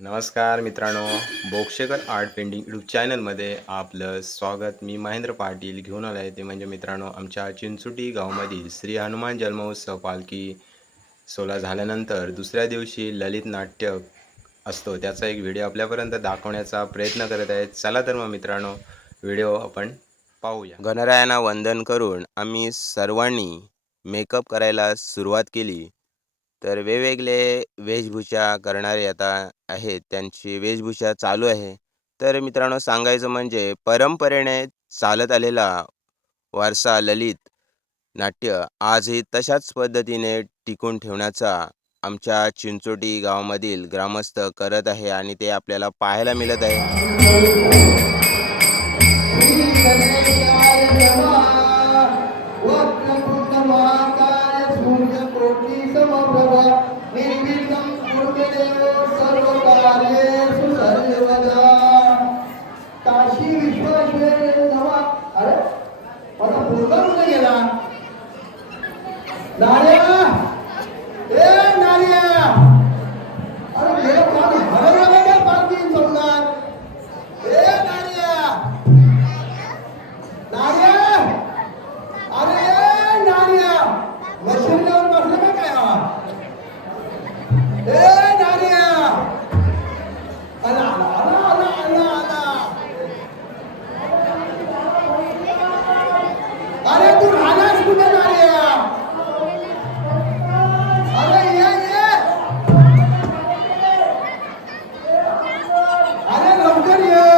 नमस्कार मित्रांनो, बोक्षेकर art painting YouTube चॅनलमध्ये आपलं स्वागत. मी महेंद्र पाटील घेऊन आलो आहे. ते म्हणजे मित्रांनो, आमच्या चिंचोटी गावामधील श्री हनुमान जन्मोत्सव पालखी सोहळा झाल्यानंतर दुसऱ्या दिवशी ललित नाट्य असतो. त्याचा एक व्हिडिओ आपल्यापर्यंत दाखवण्याचा प्रयत्न करत आहे. चला तर मग मित्रांनो, व्हिडिओ आपण पाहूया. गणरायांना वंदन करून आम्ही सर्वांनी मेकअप करायला सुरुवात केली. तर वेगवेगळे वेशभूषा करणारे आता आहेत, त्यांची वेशभूषा चालू आहे. तर मित्रांनो, सांगायचं म्हणजे परंपरेने चालत आलेला वारसा ललित नाट्य आजही तशाच पद्धतीने टिकून ठेवण्याचा आमच्या चिंचोटी गावामधील ग्रामस्थ करत आहे आणि ते आपल्याला पाहायला मिळत आहे. काशी विश्वेश्वर अरे माझा पोरगा कुठे गेला? नार्या, ए नार्या, अरे मेरा पाणी हरवलं का? पाणी सोडणार. ए नार्या, नार्या, अरे नार्या, मशीन लावून बसलं का काय हा? ए नार्या, आला आला आला आला आला आला. अरे तू राहलास कुठे नार्या? अरे ये ये, अरे लवकर ये.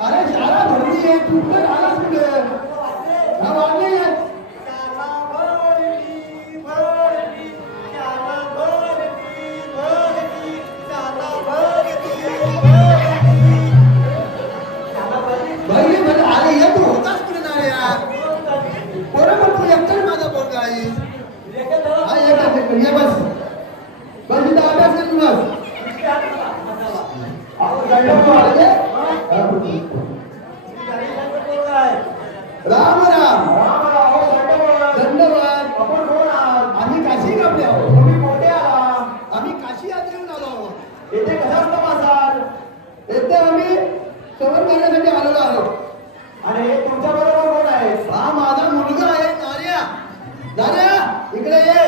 अरे शाळा भरली आहे, तू तर राहलास कुठे? हा वाजले ये. भरली भरली. अरे ये, तू होतास कुठे नार्या? बरोबर तू एकटाच माझा पोरगा आहेस. हा ये बस, ये बस बस, इथं अभ्यास कर तू बस. आपण गाडीवर आले. राम राम दंडवत. आम्ही काशी कापले आहोत. तुम्ही कोठे आहात? आम्ही काशी यात्रेहून आलो आहोत. येथे कशाच तपासाल? येथे आम्ही श्रवण करण्यासाठी आलेलो आहोत. आणि तुमच्या बरोबर कोण आहे? हा माझा मुलगा आहे नार्या. नार्या, इकडे ये.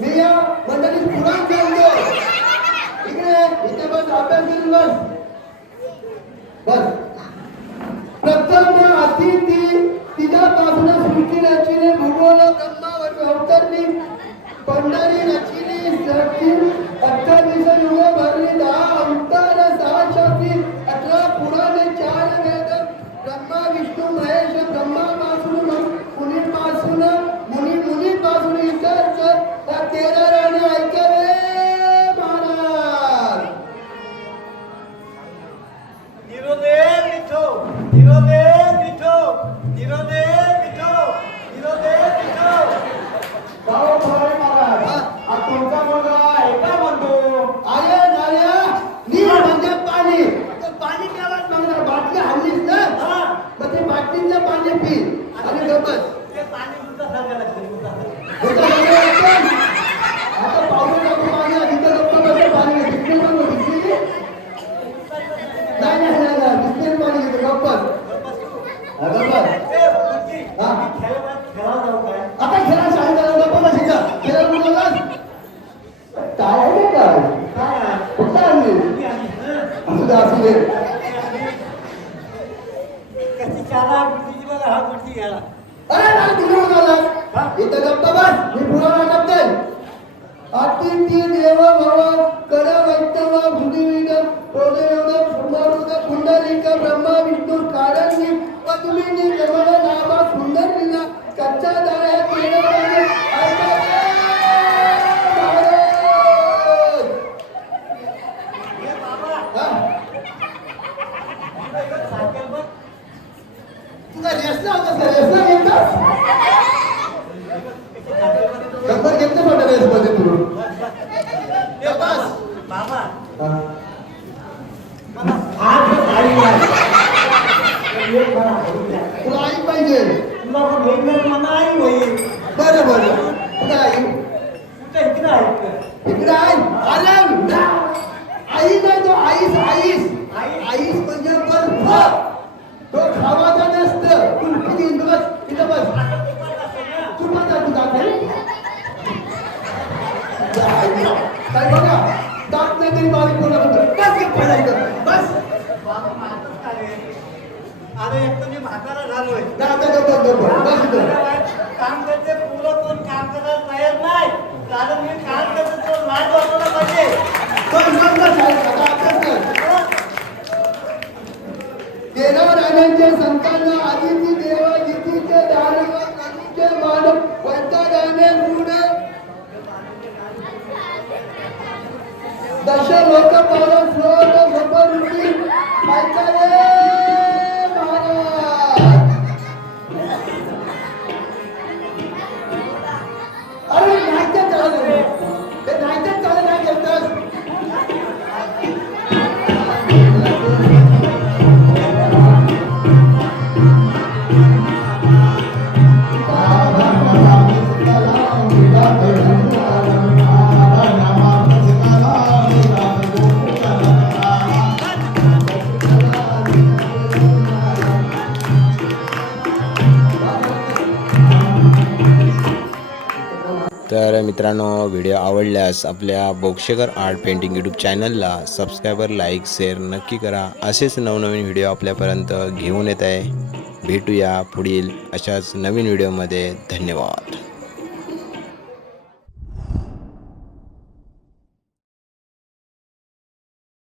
मी या मंडळीत पुराण सांगतो. इकडे इथे बस, अभ्यास करून बस बस. प्रथम अतिथी तिच्यापासून सृष्टी रचिले, भूगोल ब्रह्मावर अवतरली, पंढरी रचिली, सती 28 युग भरली, 10 अवतार, 6 शक्ती, 18 पुराणे, 4 वेद, ब्रह्मा विष्णू महेश, ब्रह्मापासून मुनीपासून मुनीपासून इतर त्या 13 राणी ऐकावे महाराज. निरोदे मिठो, निरोदे मिठो, निरोदे मिठो, निरोदे मिठो. गाव भरारी महाराज, हा तुमचा मुलगा आहे का म्हणतो? अरे नार्या, नीर म्हणजे पाणी. तर पाणी प्यावाच मागणार. बाटली हल्लीस ना, मग ते बाटलीतलं पाणी पी आणि गप्पच. ते पाणी उलटा सांगायला लागतं, उलटा. होतं म्हणजे आता पावलं टाकून मागणार. तिथं गप्पा बसलं पाणी घेते. तिथे पण दिसली नाही नाही नाही, दिसते पाणी घेते गप्पच. गप्पच. ए, मुलगी, हा. खेळायला जाऊ काय? आता खेळा शाळेत जाऊन गप्पा बसायचं. खेळा बोलायलाच काय आहे काय? काय आहे? कुठं आणली? मुलगी आली, हं? असू दे असू दे. कशी चाला मुलगीची बघा, हा मुलगी घ्यायला. अरे ना तिकडे बोलायलास. इथं गप्पा बस. मी पुराण टाकते. अतिथी देव भव कर वैष्णव भुदिविद प्रोदयोद सुंदरोद पुंडलिक ब्रह्मा विष्णू कारणि पद्मिनी कमल नाभा सुंदर लीला कच्चा दाया केळवणे ऐकावे महाराज. ए बाबा, हा, इकडं सायकल बघ. तुला रेसला होतास का? रेसला घेतलास? नंबर घेतलं वाटत रेसमध्ये तू. ए बस. बाबा, हा. मला आज आई नाही. तुला आई पाहिजे. तुला पण होईल ना, मला आई होईल. बरं बरं. कुठं आई? कुठे इकडे आहे. इकडे आहे. अरे ना. आई नाही तो आईस आईस आईस म्हणजे बर्फ. तो खावाचा नसतं. कुल्फी इथं बस इथं बस. तू माझा तू जात नाही काय बघा दात नाही तरी बारीक बोलत होतं. बस एक पडायचं बस. बाबा माझंच काय रे? अरे एक तर मी म्हातारा झालोय. ना आता बस इथं. काम करते पुरं कोण काम करायला तयार नाही. कारण मी काम करतो तो लाज वाटायला पाहिजे. बस साहेब आता अभ्यास कर. तेरा राजांच्या संतांना आदिती देवा जितीचे दानव कलीचे मानव वैतागाने रूढ दश लोक पाल श्लोक सपरुषी ऐकावे महाराज. अरे नाही ते चालत ते नाही ते चालत नाही घेतस. तर मित्रांनो, व्हिडिओ आवडल्यास आपल्या बोक्षेकर आर्ट पेंटिंग यूट्यूब चॅनलला सबस्क्राईबर लाईक शेअर नक्की करा. असेच नवनवीन व्हिडिओ आपल्यापर्यंत घेऊन येत आहे. भेटूया पुढील अशाच नवीन व्हिडिओमध्ये. धन्यवाद.